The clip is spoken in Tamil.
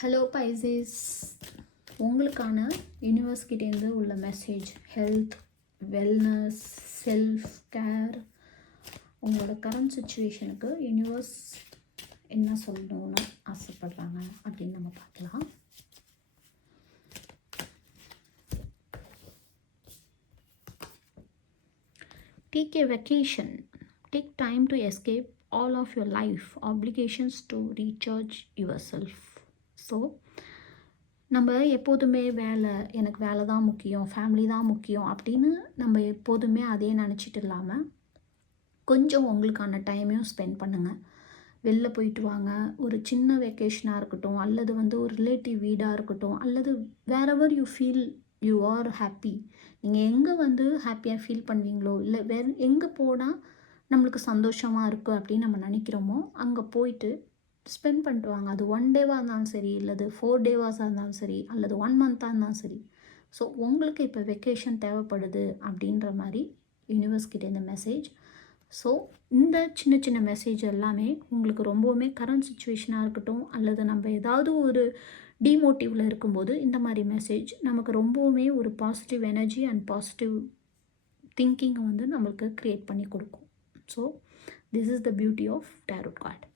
ஹலோ பைசேஸ், உங்களுக்கான யூனிவர்ஸ் கிட்டேருந்து உள்ள message health, wellness, self care, உங்களோட கரண்ட் சுச்சுவேஷனுக்கு யூனிவர்ஸ் என்ன சொல்லணும்னு ஆசைப்படுறாங்க அப்படின்னு நம்ம பார்க்கலாம். Take a vacation. Take time to escape all of your life obligations to recharge yourself. So நம்ம எப்போதுமே எனக்கு வேலை தான் முக்கியம், ஃபேமிலி தான் முக்கியம் அப்படின்னு நம்ம எப்போதுமே அதே நினச்சிட்டு இல்லாமல் கொஞ்சம் உங்களுக்கான டைமையும் ஸ்பெண்ட் பண்ணுங்கள். வெளில போயிட்டு வாங்க. ஒரு சின்ன வெக்கேஷனாக இருக்கட்டும், அல்லது ஒரு ரிலேட்டிவ் வீடாக இருக்கட்டும், அல்லது wherever you feel you are happy. நீங்கள் எங்கே ஹாப்பியாக ஃபீல் பண்ணுவீங்களோ, இல்லை எங்கே போனால் நம்மளுக்கு சந்தோஷமாக இருக்குது அப்படின்னு நம்ம நினைக்கிறோமோ அங்கே போயிட்டு ஸ்பெண்ட் பண்ணிட்டு வாங்க. அது 1 டேவாக இருந்தாலும் சரி, இல்லது 4 டேவாஸாக இருந்தாலும் சரி, அல்லது 1 மந்த்தாக இருந்தாலும் சரி. ஸோ உங்களுக்கு இப்போ வெக்கேஷன் தேவைப்படுது அப்படின்ற மாதிரி யூனிவர்ஸ் கிட்டே இந்த மெசேஜ். ஸோ இந்த சின்ன சின்ன மெசேஜ் எல்லாமே உங்களுக்கு ரொம்பவுமே கரண்ட் சுச்சுவேஷனாக இருக்கட்டும், அல்லது நம்ம ஏதாவது ஒரு டிமோட்டிவில் இருக்கும்போது இந்த மாதிரி மெசேஜ் நமக்கு ரொம்பவுமே ஒரு பாசிட்டிவ் எனர்ஜி அண்ட் பாசிட்டிவ் திங்கிங்கை நம்மளுக்கு க்ரியேட் பண்ணி கொடுக்கும். So this is the beauty of tarot card.